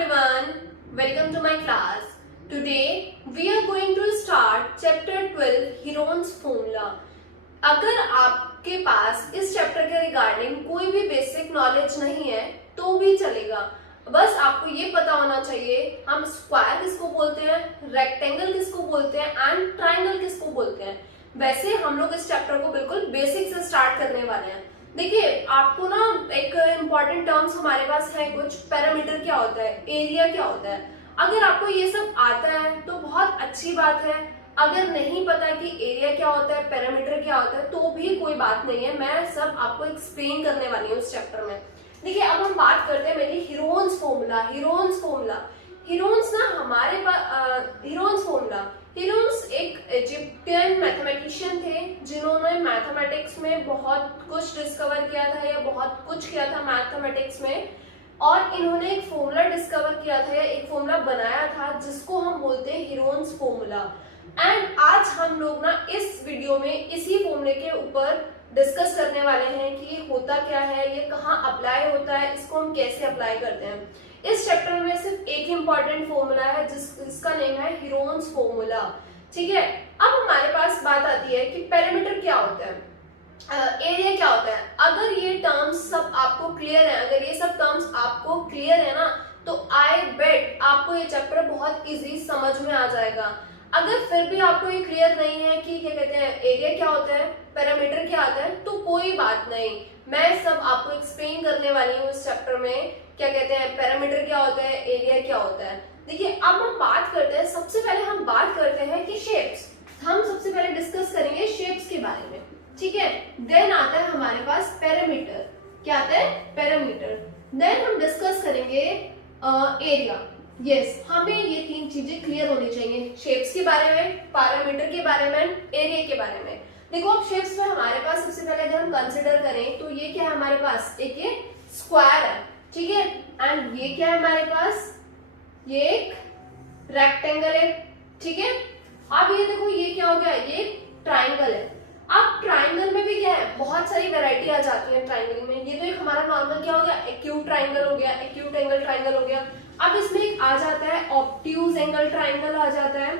everyone, welcome to my class. Today we are going to start chapter 12 Heron's formula. अगर आपके पास इस chapter के regarding कोई भी बेसिक नॉलेज नहीं है तो भी चलेगा, बस आपको ये पता होना चाहिए हम स्क्वायर किसको बोलते हैं, रेक्टेंगल किसको बोलते हैं एंड ट्राइंगल किसको बोलते हैं। वैसे हम लोग इस चैप्टर को बिल्कुल बेसिक से स्टार्ट करने वाले हैं। देखिए आपको ना एक इम्पॉर्टेंट टर्म्स हमारे पास है कुछ, पैरामीटर क्या होता है, एरिया क्या होता है। अगर आपको ये सब आता है तो बहुत अच्छी बात है, अगर नहीं पता कि एरिया क्या होता है, पैरामीटर क्या होता है तो भी कोई बात नहीं है, मैं सब आपको एक्सप्लेन करने वाली हूँ इस चैप्टर में। देखिए अब हम बात करते हैं मेरी हीरोन्स फॉर्मूला। हीरोन्स ना हमारे पास हीरोन्स फॉर्मूला, हीरोन्स एक इजिप्टियन मैथमेटिशियन थे जिन्होंने मैथमेटिक्स में बहुत कुछ डिस्कवर किया था या बहुत कुछ किया था मैथमेटिक्स में, और इन्होंने एक फॉर्मूला डिस्कवर किया था या एक फॉर्मूला बनाया था जिसको हम बोलते हैं हीरोन्स फॉर्मूला। एंड आज हम लोग ना इस वीडियो में इसी फॉर्मूले के ऊपर डिस्कस करने वाले हैं कि ये होता क्या है, ये कहाँ अप्लाई होता है, इसको हम कैसे अप्लाई करते हैं। इस चैप्टर में सिर्फ एक इम्पॉर्टेंट फॉर्मूला है जिसका नेम है हीरोन्स फॉर्मूला। ठीक है, अब हमारे पास बात आती है कि पैरामीटर क्या होता है, एरिया क्या होता है। अगर ये टर्म्स सब आपको क्लियर है, अगर ये सब टर्म्स आपको क्लियर है ना, तो आई बेट आपको ये चैप्टर बहुत इजी समझ में आ जाएगा। अगर फिर भी आपको ये क्लियर नहीं है कि क्या कहते हैं एरिया क्या होता है, पैरामीटर क्या आता है, तो कोई बात नहीं, मैं सब आपको एक्सप्लेन करने वाली हूँ इस चैप्टर में। क्या कहते हैं पैरामीटर क्या होता है, एरिया क्या होता है। देखिए अब हम बात करते हैं, सबसे पहले हम बात करते हैं कि शेप्स। हम सबसे पहले डिस्कस करेंगे शेप्स के बारे में, ठीक है। देन आता है हमारे पास पैरामीटर, क्या आता है पैरामीटर। देन हम डिस्कस करेंगे एरिया। यस, हमें ये तीन चीजें क्लियर होनी चाहिए, शेप्स के बारे में, पैरामीटर के बारे में, एरिया के बारे में। देखो अब शेप्स में हमारे पास सबसे पहले अगर हम कंसिडर करें तो ये क्या है हमारे पास, एक ये स्क्वायर है, ठीक है। एंड ये क्या है हमारे पास, ये एक रेक्टेंगल है, ठीक है। अब ये देखो ये क्या हो गया, ये ट्राइंगल है। अब ट्राइंगल में भी क्या है, बहुत सारी वैरायटी आ जाती है ट्राइंगल में। ये तो एक हमारा नॉर्मल क्या हो गया, एक्यूट ट्राइंगल हो गया, एक्यूट एंगल ट्राइंगल हो गया। अब इसमें एक आ जाता है ऑब्ट्यूज एंगल ट्राइंगल आ जाता है,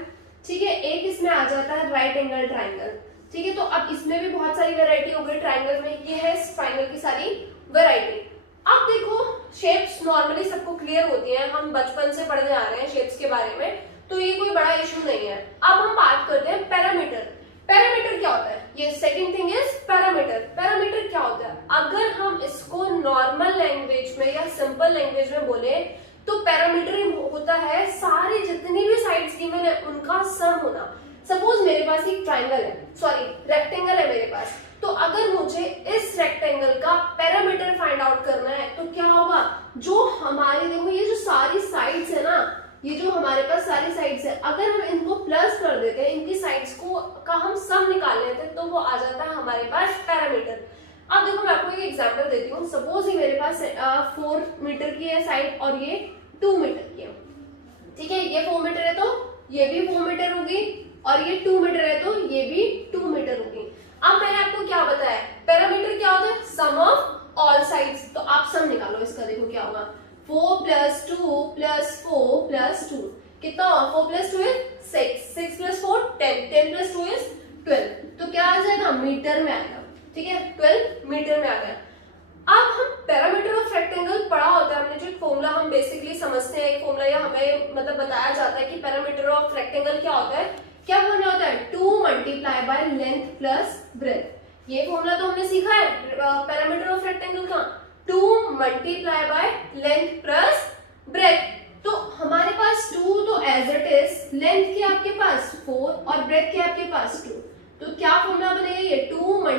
ठीक है। एक इसमें आ जाता है राइट एंगल ट्राइंगल, ठीक है। तो अब इसमें भी बहुत सारी वैरायटी हो गई ट्राइंगल में। ये है ट्राइंगल की सारी वैरायटी। अब देखो शेप्स नॉर्मली सबको क्लियर होती हैं, हम बचपन से पढ़ने आ रहे हैं शेप्स के बारे में, तो ये कोई बड़ा इशू नहीं है। अब हम बात करते हैं पैरामीटर। पैरामीटर क्या होता है, ये second thing is parameter. Parameter क्या होता है, अगर हम इसको नॉर्मल लैंग्वेज में या सिंपल लैंग्वेज में बोले तो पैरामीटर होता है सारी जितनी भी साइड्स गिवन है उनका सम होना। सपोज मेरे पास एक ट्राइंगल है, सॉरी रेक्टेंगल है मेरे पास, तो अगर मुझे इस रेक्टेंगल का पैरामीटर फाइंड आउट करना है तो क्या होगा, जो हमारे देखो ये जो सारी साइड्स है ना, ये जो हमारे पास सारी साइड्स है, अगर हम इनको प्लस कर देते हैं, इनकी साइड्स को का हम सम निकाल लेते हैं तो वो आ जाता है हमारे पास पैरामीटर। अब देखो मैं आपको एक एग्जांपल देती हूँ। सपोज ये मेरे पास 4 मीटर की है साइड और ये 2 मीटर की है, ठीक है। ये 4 मीटर है तो ये भी 4 मीटर होगी, और ये 2 मीटर है तो ये भी 2 मीटर होगी। अब मैंने आपको क्या बताया, पैरामीटर क्या होता है, सम ऑफ ऑल साइड्स। तो आप सम निकालो इसका, देखो क्या होगा, 4 + 2 + 4 + 2 कितना होगा, 4 + 2 is 6, 6 + 4 10, 10 + 2 is 12। तो क्या आ जाएगा, मीटर में आएगा, ठीक है, 12 मीटर में आ गया। अब हम पैरामीटर ऑफ रेक्टेंगल पढ़ा होता है हमने, जो एक फॉर्मूला हम बेसिकली समझते हैं, एक फॉर्मूला या हमें मतलब बताया जाता है कि पैरामीटर ऑफ रेक्टेंगल क्या होता है। क्या फॉर्मूला होता है, 2 × लेंथ + ब्रेथ। ये फॉर्मूला तो हमने सीखा है पैरामीटर ऑफ रेक्टेंगल का, 2 × लेंथ + ब्रेथ। तो हमारे पास 2 तो एज इट इज, लेंथ क्या आपके पास 4 और ब्रेथ क्या आपके पास 2, तो क्या फॉर्मूला बनेगा, ये 2 ×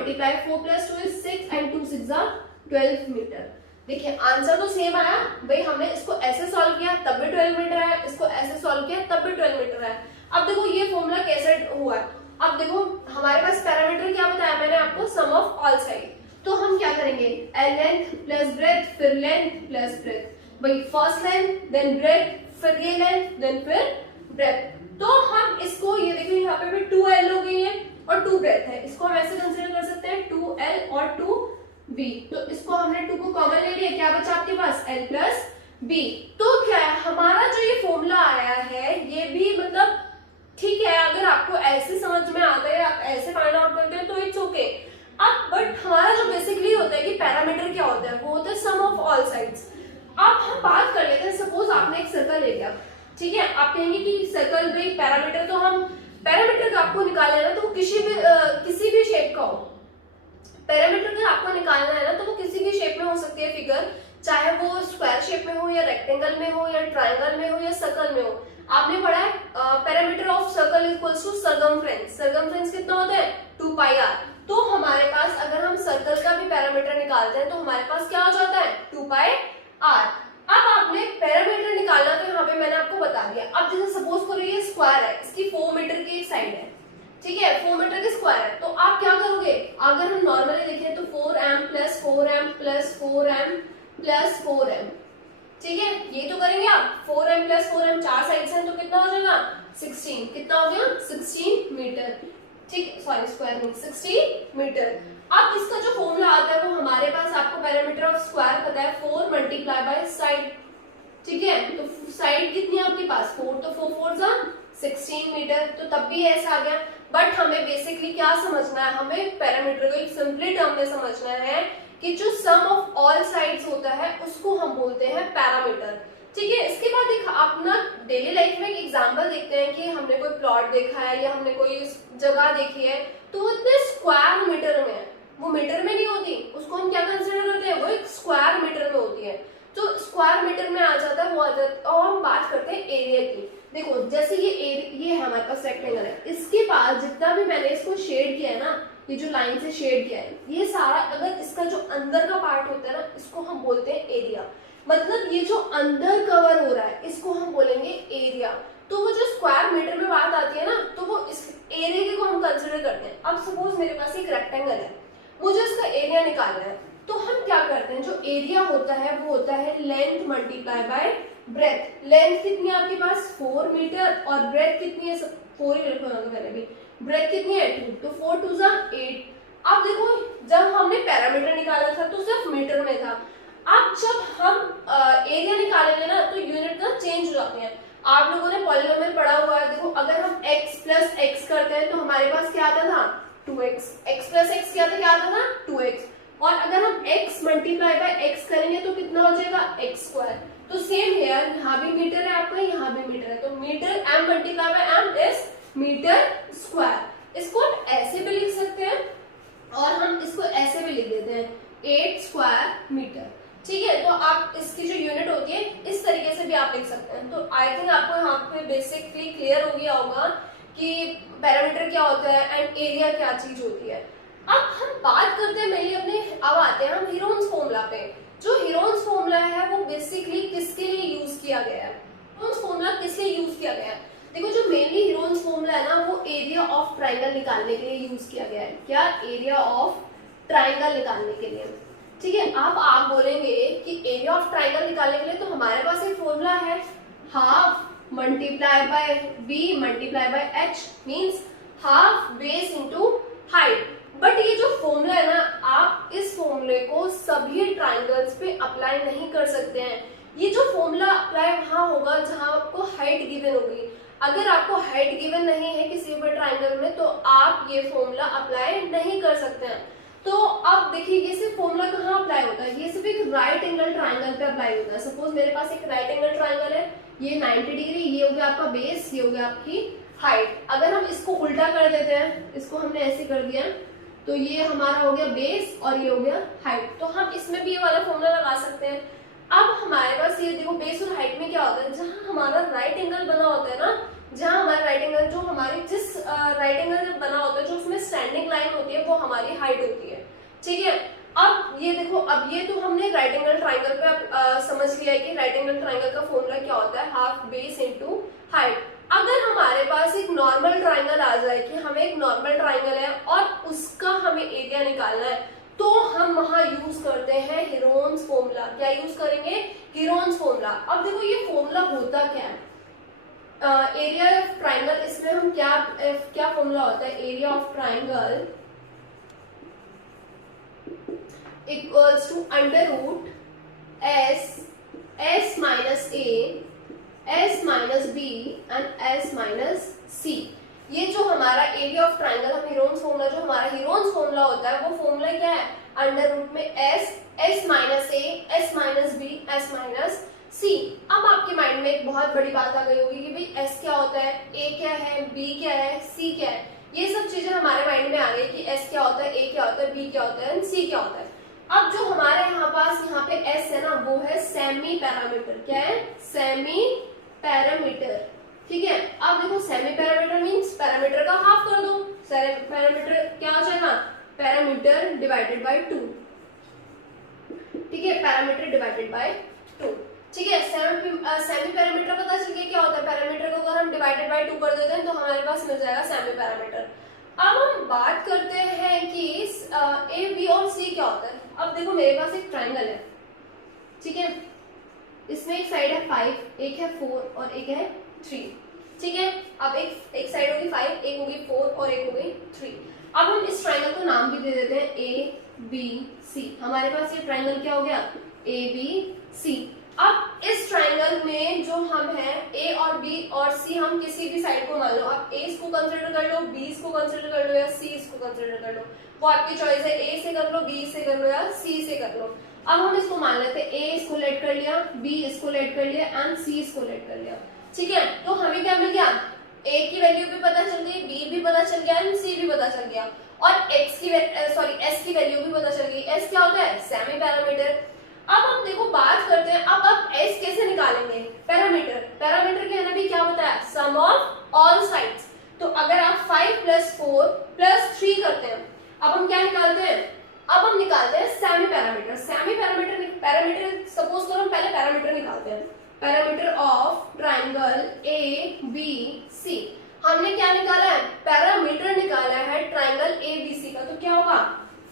4 + 2 is 6 and 2 6 are 12 मीटर। देखिए आंसर तो सेम आया भाई, हमने इसको ऐसे सॉल्व किया तब भी 12 मीटर है, इसको ऐसे सॉल्व किया तब भी 12 मीटर है। अब देखो ये फॉर्मूला कैसे हुआ है। अब देखो हमारे पास पैरामीटर क्या बताया मैंने आपको, सम ऑफ ऑल साइड। तो हम क्या करेंगे, लेंथ + ब्रेथ, फिर लेंथ + ब्रेथ, भाई फर्स्ट लेंथ देन ब्रेथ, फिर ये लेंथ देन फिर ब्रेथ। तो हम इसको ये देखो यहाँ पे भी 2l हो गई है और 2 ब्रेथ है, इसको हम ऐसे कंसीडर कर सकते हैं 2l और 2b। तो इसको हमने 2 को कॉमन ले लिया, क्या बचा आपके पास l + b। तो क्या है, हमारा जो ये फॉर्मूला आया है ये भी मतलब ठीक है, अगर आपको ऐसे समझ में आता है, आप ऐसे फाइंड आउट करते हैं तो इट्स ओके। अब बट हमारा जो बेसिकली होता है कि पैरामीटर क्या होता है, वो होता है सम ऑफ ऑल साइड्स। अब हम बात कर लेते हैं, सपोज आपने एक सर्कल ले लिया, ठीक है, आप कहेंगे कि सर्कल में पैरामीटर, तो हम पैरामीटर का आपको निकालना है ना तो किसी भी शेप का हो। पैरामीटर का आपको निकालना है ना तो वो किसी भी शेप में हो सकती है फिगर, चाहे वो स्क्वायर शेप में हो या रेक्टेंगल में हो या ट्राइंगल में हो या सर्कल में हो। आपने पढ़ा है parameter of circle equals to circumference. Circumference कितना होता है 2 पाई r। तो हमारे पास अगर हम सर्कल का भी पैरामीटर निकालते हैं तो हमारे पास क्या हो जाता है 2 पाई r। अब आपने पैरामीटर निकालना तो यहाँ पे मैंने आपको बता दिया। अब जैसे सपोज करो ये स्क्वायर है, इसकी 4 मीटर की एक साइड है, ठीक है, 4 मीटर के स्क्वायर है, तो आप क्या करोगे, अगर हम नॉर्मली देखें तो 4m plus 4m plus 4m plus 4m, ठीक है, ये तो करेंगे आप 4m प्लस 4m, 4 साइड्स हैं तो कितना हो जाएगा 16, कितना हो गया 16 मीटर, ठीक, सॉरी स्क्वायर नहीं 60 मीटर। अब इसका जो फॉर्मूला आता है वो हमारे पास, आपको पैरामीटर ऑफ स्क्वायर पता है 4 मल्टीप्लाई बाय साइड, ठीक है, तो साइड कितनी है आपके पास 4, तो 4 4 जा 16 मीटर, तो तब भी ऐसा आ गया। बट हमें बेसिकली क्या समझना है, हमें पैरामीटर को एक सिंपली टर्म में समझना है कि जो सम ऑफ ऑल साइड्स होता है उसको हम बोलते हैं पैरामीटर, ठीक है। इसके बाद एक अपना डेली लाइफ में एक एग्जांपल देखते हैं कि हमने कोई प्लॉट देखा है या हमने कोई जगह देखी है, तो वो इतने स्क्वायर मीटर में है, वो मीटर में नहीं होती, उसको हम क्या कंसिडर करते हैं, वो एक स्क्वायर मीटर में होती है, तो स्क्वायर मीटर में आ जाता है वो आ जाता है। और हम बात करते हैं एरिया की। देखो जैसे ये है हमारे पास रेक्टेंगल है, इसके पास जितना भी मैंने इसको शेड किया है ना, ये जो लाइन से शेड किया है, ये सारा अगर इसका जो अंदर का पार्ट होता है ना, इसको हम बोलते हैं एरिया। मतलब ये जो अंदर कवर हो रहा है इसको हम बोलेंगे एरिया। तो वो जो स्क्वायर मीटर में बात आती है ना, तो वो इस एरिया को हम कंसिडर करते हैं। अब सपोज मेरे पास एक रेक्टेंगल है, मुझे इसका एरिया निकालना है, तो हम क्या करते हैं, जो एरिया होता है वो होता है length multiply by breath. Length कितनी है आपके पास 4 मीटर और ब्रेथ कितनी है, 4 ही रखना होगा मैंने भी, ब्रेथ कितनी है 2, तो 4 2 जा 8। अब देखो जब हमने पैरामीटर निकाला था तो सिर्फ मीटर में था, अब जब हम एरिया निकालेंगे ना तो यूनिट ना चेंज हो जाते हैं। आप लोगों ने पॉलिनोमियल पढ़ा हुआ है, देखो अगर हम x प्लस एक्स करते हैं तो हमारे पास क्या आता था 2x, x प्लस एक्स क्या आता था 2x, और अगर हम x मल्टीप्लाई बाय x करेंगे तो कितना हो जाएगा x स्क्वायर। तो सेम हेयर, यहाँ भी मीटर है आपका, यहाँ भी मीटर है, तो metre m multiply by m is metre square. इसको हम ऐसे भी लिख सकते हैं और हम इसको ऐसे भी लिख देते हैं 8 स्क्वायर मीटर, ठीक है। तो आप इसकी जो यूनिट होती है इस तरीके से भी आप लिख सकते हैं। तो आई थिंक आपको यहाँ पे बेसिकली क्लियर हो गया होगा कि पैरामीटर क्या होता है एंड एरिया क्या चीज होती है। अब हम बात करते हैं मेनली अपने, अब आते हैं हम हीरोन्स फॉर्मूला पे। जो हीरोन्स फॉर्मूला है वो बेसिकली किसके लिए यूज किया गया है, हीरोन्स फॉर्मूला किस लिए यूज किया गया है। देखो जो मेनली हीरोन्स फॉर्मूला है ना वो एरिया ऑफ ट्राइंगल निकालने के लिए यूज किया गया है। क्या, एरिया ऑफ ट्राइंगल निकालने के लिए, ठीक है। अब आप बोलेंगे कि एरिया ऑफ ट्राइंगल निकालने के लिए तो हमारे पास एक फॉर्मूला है, half multiply by B multiply by H, means half base into height. But ये जो फॉर्मूला है ना, आप इस फॉर्मूले को सभी ट्राइंगल्स पे अप्लाई नहीं कर सकते हैं। ये जो फॉर्मूला अप्लाई वहां होगा जहां आपको हाइट गिवन होगी। अगर आपको हाइट गिवन नहीं है किसी भी ट्राइंगल में तो आप ये फॉर्मूला अप्लाई नहीं कर सकते हैं। तो अब देखिए ये सिर्फ फॉर्मूला कहाँ अप्लाई होता है, ये सिर्फ एक राइट एंगल ट्राइंगल पे अप्लाई होता है। सपोज मेरे पास एक राइट एंगल ट्राइंगल है, ये 90 डिग्री, ये हो गया आपका बेस, ये हो गया आपकी हाइट। अगर हम इसको उल्टा कर देते हैं, इसको हमने ऐसे कर दिया तो ये हमारा हो गया बेस और ये हो गया हाइट, तो हम इसमें भी ये वाला फॉर्मूला लगा सकते हैं। अब हमारे पास ये देखो बेस और हाइट में क्या होता है, जहां हमारा राइट एंगल बना होता है ना, जहां हमारा राइट एंगल जो हमारी जिस राइट एंगल बना होता है जो उसमें स्टैंडिंग लाइन होती है वो हमारी हाइट होती है, ठीक है। अब ये देखो, अब ये तो हमने राइट एंगल ट्राइंगल पे समझ लिया है कि राइट एंगल ट्राइंगल का फॉर्मूला क्या होता है, हाफ बेस इनटू हाइट। अगर हमारे पास एक नॉर्मल ट्राइंगल आ जाए कि हमें एक नॉर्मल ट्राइंगल है और उसका हमें एरिया निकालना है, तो हम वहां यूज करते हैं हीरोन्स फॉर्मूला। क्या यूज करेंगे, हीरोन्स फॉर्मूला। अब देखो ये फॉर्मूला होता क्या है, एरिया ऑफ ट्राइंगल, इसमें हम क्या फॉर्मूला होता है, area of triangle equals to under root S minus A S minus B and S minus C. ये जो हमारा एरिया ऑफ ट्राइंगल, हम हीरोन्स फॉर्मूला, जो हमारा हीरोन्स फॉर्मूला होता है वो फॉर्मूला क्या है, अंडर रूट में S, S minus A, S minus B, S minus C. अब आपके माइंड में एक बहुत बड़ी बात आ गई होगी कि भाई एस क्या होता है, ए क्या है, बी क्या है, सी क्या है। ये सब चीजें हमारे माइंड में आ गई कि एस क्या होता है, ए क्या होता है, बी क्या होता है, सी क्या होता है। अब जो हमारे यहाँ पे एस है ना, वो है सेमी पैरामीटर। क्या है, सेमी पैरामीटर। ठीक है, अब देखो सेमी पैरामीटर मींस पैरामीटर का हाफ कर दो। पैरामीटर क्या हो जाएगा, पैरामीटर डिवाइडेड बाय 2। ठीक है, पैरामीटर डिवाइडेड बाय 2। ठीक है, सेमी पैरामीटर पता चल गया क्या होता है। पैरामीटर को अगर हम डिवाइडेड बाय 2 कर देते हैं तो हमारे पास मिल जाएगा सेमी पैरामीटर। अब हम बात करते हैं कि ए, बी और सी क्या होता है। अब देखो मेरे पास एक ट्राइंगल है, ठीक है, इसमें एक साइड है 5, एक है 4 और एक है 3। ठीक है, अब एक साइड होगी 5, एक होगी 4 और एक होगी 3। अब हम इस ट्राइंगल को नाम भी दे देते हैं ए बी सी। हमारे पास ये ट्राइंगल क्या हो गया, ए बी सी। अब इस ट्राइंगल में जो हम है ए और बी और सी, हम किसी भी साइड को मान लो, आप ए इसको कंसिडर कर लो, बी इसको कंसिडर कर लो या सी इसको कंसिडर कर लो, वो आपकी चॉइस है। ए से कर लो, बी से कर लो या सी से कर लो। अब हम इसको मान लेते हैं, ए इसको लेट कर लिया, बी इसको लेट कर लिया एंड सी इसको लेट कर लिया। ठीक है, तो हमें क्या मिल गया, ए की वैल्यू भी पता चल गई, बी भी पता चल गया एंड सी भी पता चल गया, और एस की वैल्यू भी पता चल गई। एस क्या होता है, सेमी पैरामीटर। अब हम देखो बात करते हैं, अब एस कैसे निकालेंगे, पैरामीटर के ना भी क्या होता है, सम ऑफ ऑल साइड्स। तो अगर आप 5 + 4 + 3 करते हैं, अब हम क्या निकालते हैं, अब हम निकालते हैं सेमी पैरामीटर। पैरामीटर सपोज करो हम पहले पैरामीटर निकालते हैं, parameter of triangle A B C. हमने क्या निकाला है, पैरामीटर निकाला है ट्राइंगल ए बी सी का। तो क्या होगा,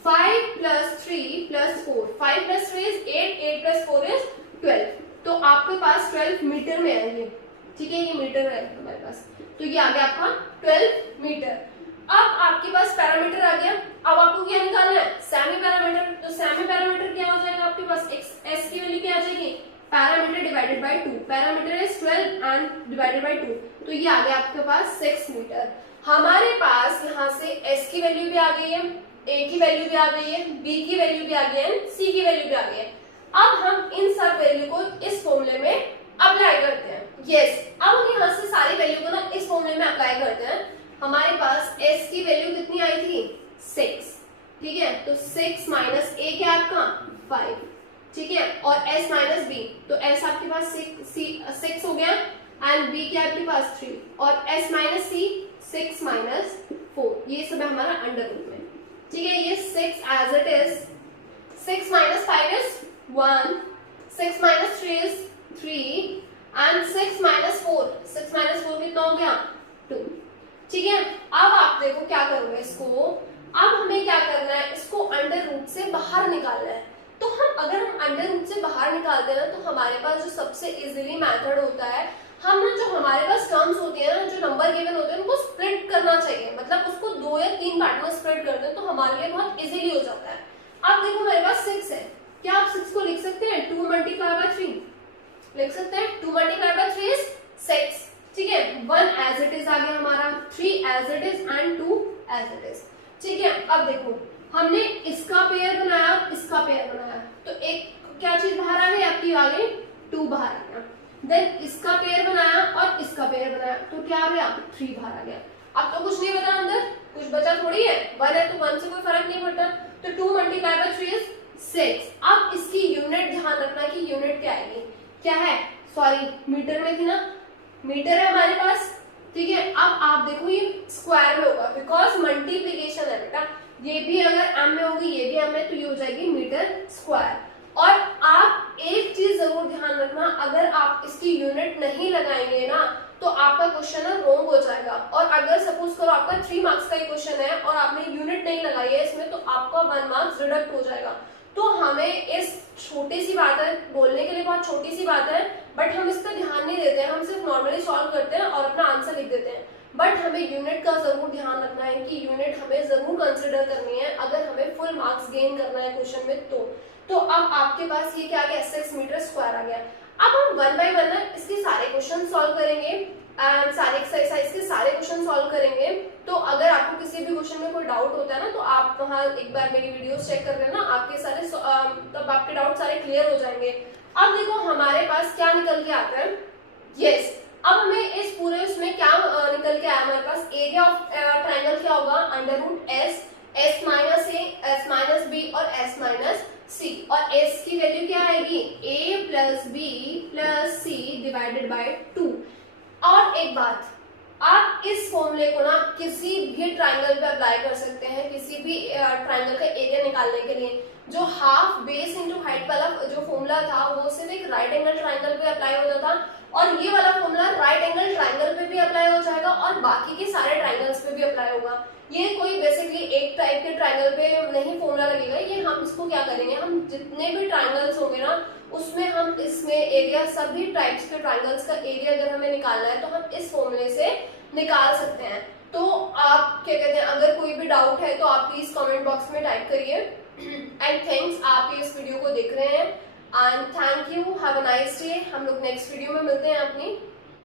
5 + 3 + 4, 5 + 3 is 8, 8 + 4 is 12। तो आपके पास 12 मीटर में है ये। ठीक है, ये मीटर है हमारे पास, तो ये आ गया आपका 12 मीटर। अब आपके पास पैरामीटर आ गया, अब आपको क्या निकालना है, सेमी पैरामीटर। तो सेमी पैरामीटर क्या हो जाएगा आपके पास, एस की वैल्यू क्या आ जाएगी, parameter divided by 2। Parameter is 12 and divided by 2, तो ये आ गया आपके पास 6 मीटर। हमारे पास यहाँ से एस की वैल्यू भी आ गई है, ए की वैल्यू भी आ गई है, बी की वैल्यू भी आ गई है, सी की वैल्यू भी आ गई है। अब हम इन सब वैल्यू को इस फॉर्मूले में अप्लाई करते हैं। यस, अब हम यहाँ से सारी वैल्यू को ना इस फॉर्मूले में अप्लाई करते हैं। हमारे पास s की वैल्यू कितनी आई थी, 6। ठीक है, तो 6 माइनस a क्या आपका 5। ठीक है, और s माइनस b, तो s आपके पास 6 हो गया एंड b क्या आपके पास 3, और s माइनस c 6 माइनस 4, ये सब है हमारा अंडर रूट में। ठीक है, ये 6 as it is, 6 minus 5 is 1, 6 minus 3 is 3 and 6 minus 4, 6 minus 4 कितना हो गया 2। ठीक है, अब आप देखो क्या करोगे इसको, अब हमें क्या करना है, इसको अंडर रूट से बाहर निकालना है। तो अगर हम अंडर रूट से बाहर निकालते हैं ना, तो हमारे पास जो सबसे इजीली मेथड होता है, हम ना जो हमारे पास टर्म्स होती है ना, जो नंबर गिवन होते हैं, उनको स्प्लिट करना चाहिए। मतलब उसको 2 या 3 पार्ट में स्प्लिट कर दें तो हमारे लिए बहुत इजीली हो जाता है। अब देखो मेरे पास 6 है, क्या आप 6 को लिख सकते हैं, 2 × 3 लिख सकते हैं, 2 × 3 इज 6। ठीक है, 1 एज इट इज आ गया हमारा, 3 as it is and 2 as it is. ठीक है, अब देखो हमने इसका पेयर बनाया, इसका पेयर बनाया, तो एक क्या चीज बाहर आ गई आपकी, आ गई 2 बाहर आ गया। देन इसका पेयर बनाया और इसका पेयर बनाया, तो क्या आ गया 3 बाहर आ गया। अब तो कुछ नहीं बचा अंदर, कुछ बचा थोड़ी है, 1 है तो 1 से कोई फर्क नहीं पड़ता। तो 2 × 3 इज 6। अब इसकी यूनिट ध्यान रखना कि यूनिट क्या आएगी, क्या है, सॉरी मीटर में थी ना, मीटर है हमारे पास। ठीक है, अब आप देखो ये स्क्वायर में होगा, बिकॉज मल्टीप्लीकेशन है बेटा, ये भी अगर m में होगी, ये भी m में, तो ये हो जाएगी मीटर स्क्वायर। और आप एक चीज जरूर ध्यान रखना, अगर आप इसकी यूनिट नहीं लगाएंगे ना, तो आपका क्वेश्चन है रॉन्ग हो जाएगा। और अगर सपोज करो आपका 3 मार्क्स का ही क्वेश्चन है और आपने यूनिट नहीं लगाई है इसमें, तो आपका 1 मार्क्स रिडक्ट हो जाएगा। तो हमें इस छोटी सी बात है, बोलने के लिए बहुत छोटी सी बात है, बट हम इस पर ध्यान नहीं देते हैं, हम सिर्फ नॉर्मली सॉल्व करते हैं और अपना आंसर लिख देते हैं। बट हमें यूनिट का जरूर ध्यान रखना है कि यूनिट हमें जरूर कंसिडर करनी है अगर हमें फुल मार्क्स गेन करना है क्वेश्चन में। तो अब आपके पास ये क्या आ गया, 6 मीटर स्क्वायर आ गया। अब हम 1 बाय 1 इसके सारे क्वेश्चन सॉल्व करेंगे एंड सारे एक्सरसाइज के सारे क्वेश्चन सॉल्व करेंगे। तो अगर आपको किसी भी क्वेश्चन में कोई डाउट होता है ना, तो आप वहाँ एक बार मेरी वीडियोस चेक कर लेना, आपके सारे तब आपके डाउट सारे क्लियर हो जाएंगे। अब देखो हमारे पास क्या निकल के आता है। यस, अब हमें इस पूरे उसमें क्या निकल के आया हमारे पास, एरिया ऑफ ट्राइंगल क्या होगा, under root S, S minus A, S minus B और एस माइनस सी। और एस की वैल्यू क्या आएगी, A plus B plus C divided by 2। और एक बात, आप इस फॉर्मूले को ना किसी भी ट्राइंगल पे अप्लाई कर सकते हैं, किसी भी ट्राइंगल का एरिया निकालने के लिए। जो हाफ बेस इनटू हाइट वाला जो फॉर्मूला था वो सिर्फ एक राइट एंगल ट्राइंगल पे अप्लाई होता था, और ये वाला फॉर्मूला राइट एंगल ट्राइंगल पे भी अप्लाई हो जाएगा और बाकी के सारे ट्राइंगल्स पे भी अप्लाई होगा। ये कोई बेसिकली एक टाइप के ट्राइंगल पे नहीं फॉर्मूला लगेगा, ये हम इसको क्या करेंगे, हम जितने भी ट्राइंगल्स होंगे ना उसमें हम इसमें एरिया, सभी टाइप्स के ट्राइंगल्स का एरिया अगर हमें निकालना है तो हम इस फॉर्मूले से निकाल सकते हैं। तो आप क्या कहते हैं, अगर कोई भी डाउट है तो आप प्लीज कमेंट बॉक्स में टाइप करिए। एंड थैंक्स, आप इस वीडियो को देख रहे हैं and thank you, have a nice day. हम लोग नेक्स्ट वीडियो में मिलते हैं अपनी।